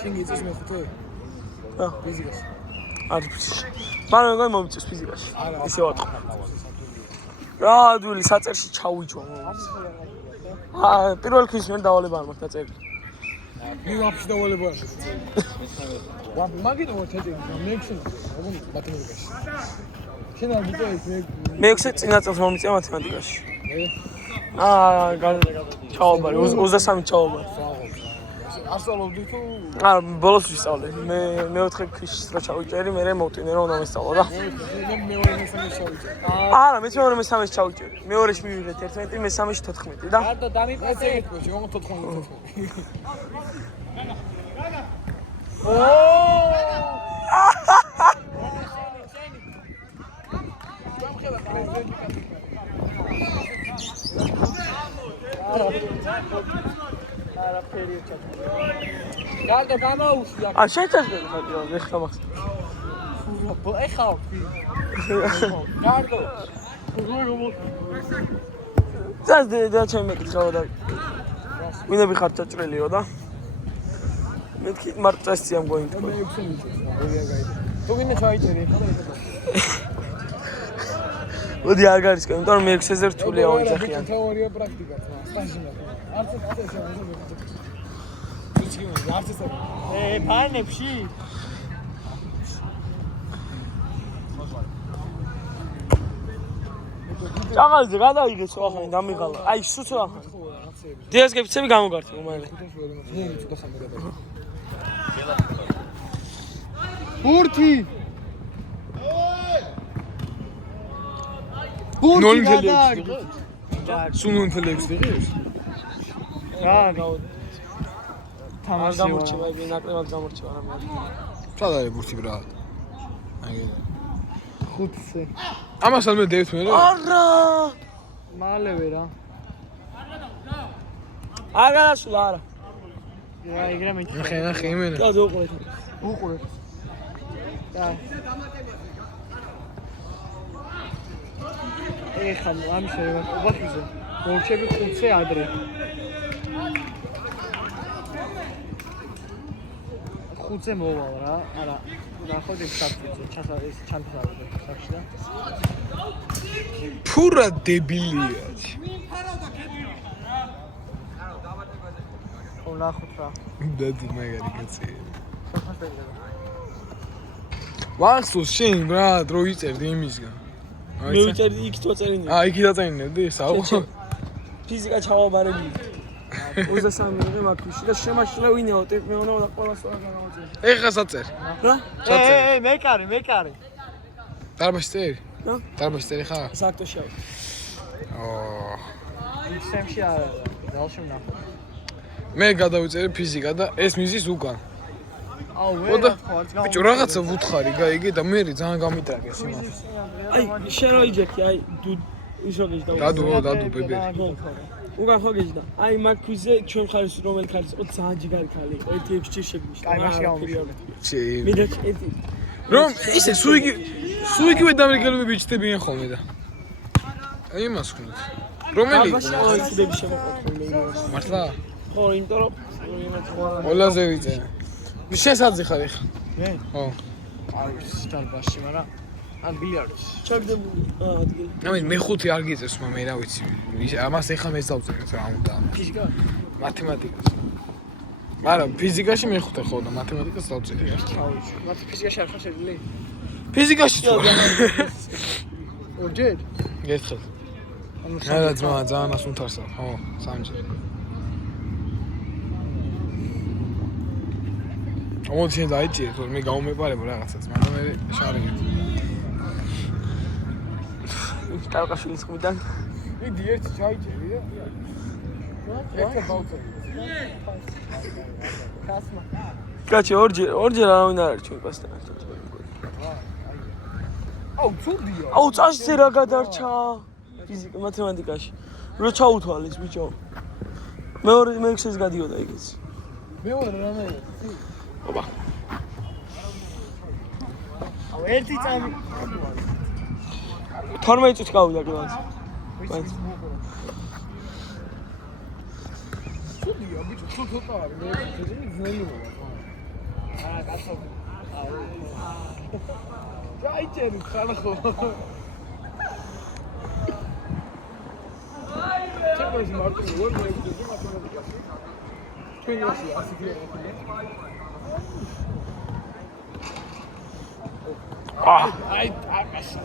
შენ გიწევს მეხუთე? რა? ფიზიკაში. არის. მაგრამ როგორ მომიწევს ფიზიკაში? ისე ვატყო. რა ადვილი საწერში ჩავიჯვა. პირველ ქვის მე დავალება არ მაქვს დაწერილი. მე ვაფშე დავალება არ მაქვს. მაგით მოწედი, მე ხსენა, მათემატიკაში. შენ არ გიწევს მე 6 წინა წელს მომიწია მათემატიკაში. ჩაობარი 23 ჩაობარი. არ სწავლობდი თუ? ბოლოს ვისწავლე. მე მეოთხე ქვის რო ჩავიჭერი, მე მოვტინე რომ უნდა მესწავლო და. მეორე მესამეში ჩავიჭერი. არა, მე მეორე მესამეში ჩავიჭერი. მეორეში მივიღეთ 11, მესამეში 14 და. და დამიყარზე ეთქვი, რომ 14. არა ფერიო ჩაჭა. გარდა გამაუშვია. შეჭერდა ხაჭა, მე ხამახს. ეხა ვთქვი. გარდა. და ჩემ მეკითხავა და ვინები ხარ ჩაჭრელიო და მეთქი მარტო წესია მგონი. მე უხსენ მიჭირს, როგორია გაიგე. თუ ვინმე ჩაიჭერი ეხლა და ეხლა. მოდი არ გარისკო, იმიტომ რომ მე 6-ზე რთულია ოჯახიან. თეორია პრაქტიკაც, სტაჟია. არც ეს არის. არც ეს არის. ფანებში? ჭაღალზე გადაიგე ცოახანი დამიღალა. აი სუცო ახლა. დიას გეფიცები გამოგართე უმალე. ბურთი. ბურთი გადაიგე. სუნუნ თელებს ვიღებს? რა გაუ თამაში გამორჩება, ნაკლებად გამორჩება რა მე. სად არის ბურთი ბრა? აი 5-ზე. ამას არ მე დევთ მე რა? არა! მალევე რა. არ გადასულა არა. რა იგრა მე. ნახე იმენა. და უყურეთ. უყურეთ. და ეხლა ამის ობათვიზე. მოვჩები 5-ზე ადრე. 5-ზე მოვალ რა. არა. ნახოთ ეს საფრთხე ჩასარის ჩანთავდა სახში და ფურა დებილია. ნახოთ რა. დადი მაგარი კაცი. ვახსოვს შენ რა დრო იწერდი იმისგან. მე ვიწერდი იქ თვაწერინე. იქი დაწაინებდი საუბარ. ფიზიკა ჩავაბარები. 23 მიღე მაქრიში და შემაშლა ვინეო ტიპ მეონა და ყველას რა გამოვწერე. ეხა საწერ. რა? მეკარი. დარბაში წერი? რა? დარბაში წერი ხარ? საქტოში ავ. XM-ში არა, ძალში ვნახო. მე გადავიწერი ფიზიკა და ეს მიზის უკან. აუ ოდა ბიჭო რაღაცა ვუთხარი გაიგე და მე ძალიან გამიტრაგეს იმას. აი შენ რო იჯექი აი ის რო გიჟდა. დადუ ბებე. უკან ხო გიჟდა. აი მაგ ქვიზე ჩვენ ხარის რომელი ხარის იყო ძალიან ჯიგარი ხალი იყო. ერთი ექსჭი შეგნიშნა. აი მაშინ გამომშვი. მე და ერთი რომ ისე სუიგივე დამრიგელები ბიჭდებიან ხოლმე და აი იმას ხუნდ. რომელი აბაში ოიცდები შემოყვეთქოლე იმას. მართლა? ხო, იმიტომ რომ ყველაზე ვიწერე. შენ სადზე ხარ ეხლა? მე? ხო. არის სტარბაში, მაგრამ ან ბილიარდში. ჩაგდებული ადგილი. ამი მე 5 არ გიწევს, მაგრამ მე რა ვიცი. ამას ეხლა მე დავწერეთ რა უნდა. ფიზიკა? მათემატიკას. მაგრამ ფიზიკაში მე 5 ხო და მათემატიკას დავწერე. აუჩი. მათ ფიზიკაში არ ხარ შეძლი? ფიზიკაში თუ ორჯერ? ერთხელ. არა ძმა ძალიან ასუნთარსა, ხო, სამჯერ. მოდი დაიჭირე, თორე მე გამომეპარებო რაღაცას, მაგრამ მე შარიგეთ. ტარკაშვილის ხმიდან. მიდი ერთი ჩაიჭერი და ერთი დავწერე. კასმა. კაჩი ორჯერ არავინ არ არის ჩვენ პასთან. აუ ცუდია. აუ წაშზე რა გადარჩა ფიზიკა მათემატიკაში. რო ჩაუთვალეს ბიჭო. მეორე მე 6-ს გადიოდა იქაც. მეორე რამე. ობა. აუ ერთი წამი. 12 წუთი გავიდა კლუბს. ცუდია ბიჭო, ცოტა არის. მე ძნელი მოვა. გაიჭერით ხალხო. ჩემს მარტივ ვერ მოიგდები მათემატიკაში. ჩვენ რაში ასეთი ეყოლა. აი აკაში.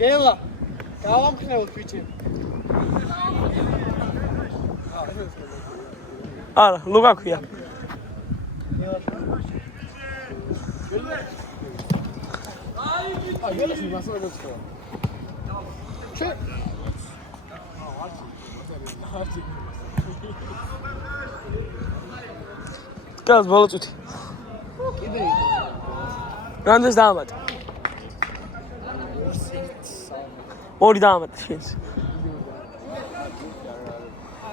Gela, გავამხნევოთ ბიჭი. არა, ლუკა ქვია. აი, გელაში მასალებს ხო. შე. კაც ბოლო წუთი. კიდე რამდენს დაამატე? 2 დაამატე შენს.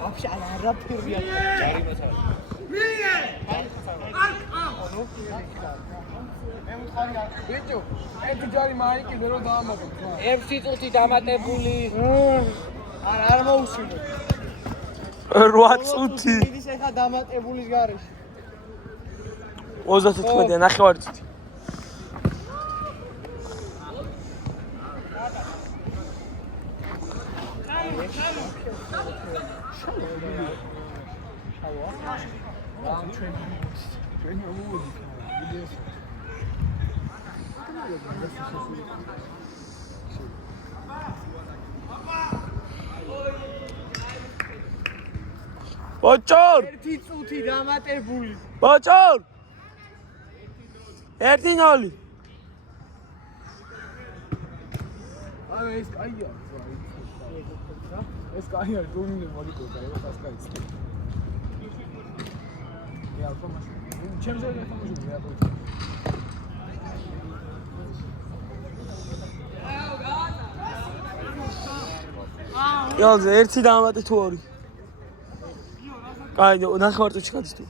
Вообще არაფერია. ბიჭო, ერთი ჯარი მაიკიდე რომ დაამატო. 6 წუთი დამატებული. არ მოусმინო. 8 წუთი. ის ეხა დამატებულის გარეშე. 35-ია, ნახევარი წუთი. ბოჭორ! 1 წუთი დამატებული. ბოჭორ! 1-0. აი ეს კაია. ეს კაია დონინე მოგიკოდა, ეს კაია. Я помощь. Чем же я помогу? Я буду. იალზე 1 დაამატე თუ 2. კაი, ნახევარ წუთში გადის თუ.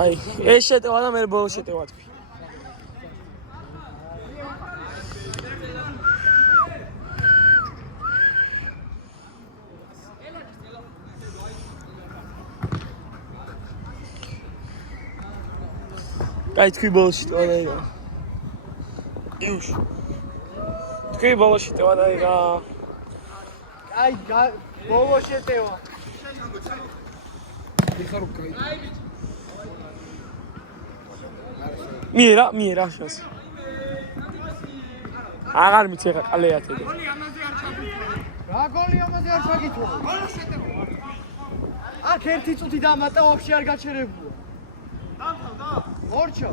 აი, ეს შეტევა და მე ბოლოს შეტევა თქვი. კაი, თქვი ბოლოს შეტევა და იგა. იუშ. თქვი ბოლოს შეტევა და იგა. აი, ბოლო შეტევა. ეხარო კაი. მიერა შენს. აღარ მიცი ხა ყალეათე. რა გოლი ამაზე არ შეგითო? ბოლო შეტევა. აქ 1 წუთი დამატა, ვაფშე არ გაჩერებულა. დამთავრდა. ორჩა.